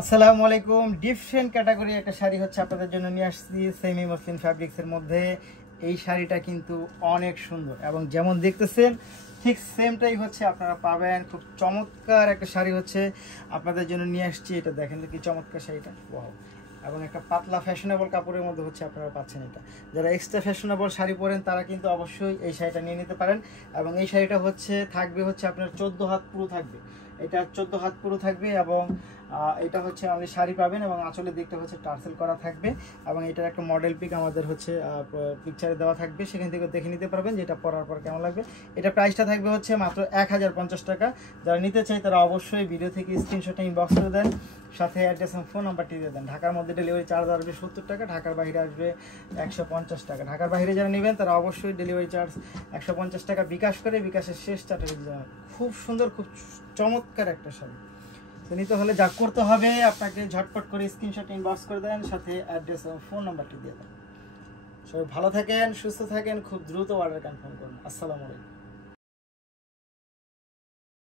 আসসালামু আলাইকুম। Different category একটা শাড়ি হচ্ছে আপনাদের জন্য নিয়ে আসছি সেমি মসলিন ফ্যাব্রিক্সের মধ্যে। এই শাড়িটা কিন্তু অনেক সুন্দর এবং যেমন দেখতেছেন ঠিক সেমটাই হচ্ছে আপনারা পাবেন। খুব চমৎকার একটা শাড়ি হচ্ছে আপনাদের জন্য নিয়ে আসছি। এটা দেখেন তো কি চমৎকার শাড়িটা, ওয়াও। এবং একটা পাতলা ফ্যাশনেবল কাপড়ের মধ্যে হচ্ছে আপনারা পাচ্ছেন এটা। যারা এক্সট্রা ফ্যাশনেবল শাড়ি পরেন তারা কিন্তু অবশ্যই এই শাড়িটা নিয়ে নিতে পারেন। এবং এই শাড়িটা থাকবে আপনার 14 হাত পুরো থাকবে। এটা 14 হাত পুরো থাকবে এবং এটা হচ্ছে আপনি শাড়ি পাবেন এবং আঁচলের দিকটা হচ্ছে টার্সেল করা থাকবে। এবং এটার একটা মডেল পিক আমাদের পিকচারে দেওয়া থাকবে, সেখান থেকে দেখে নিতে পারবেন যে এটা পরার পর কেমন লাগবে। এটা প্রাইসটা থাকবে মাত্র 1050 টাকা। যারা নিতে চাই তারা অবশ্যই ভিডিও থেকে স্ক্রিনশটে ইনবক্স করে দেন, সাথে অ্যাড্রেস এবং ফোন নাম্বারটি দিয়ে দেন। ঢাকার মধ্যে ডেলিভারি চার্জ আসবে 70 টাকা, ঢাকার বাইরে আসবে 150 টাকা। ঢাকার বাইরে যারা নেবেন তারা অবশ্যই ডেলিভারি চার্জ 150 টাকা বিকাশ করে, বিকাশের শেষ চার্টে খুব সুন্দর, খুব চমৎকার একটা শাড়ি। তো নিতে হলে যা করতে হবে আপনাকে ঝটপট করে স্ক্রিনশট ইনবক্স করে দেন, সাথে অ্যাড্রেস এবং ফোন নাম্বারটি দিয়ে দেন। সবাই ভালো থাকেন, সুস্থ থাকেন, খুব দ্রুত অর্ডার কনফার্ম করুন। আসসালামু আলাইকুম।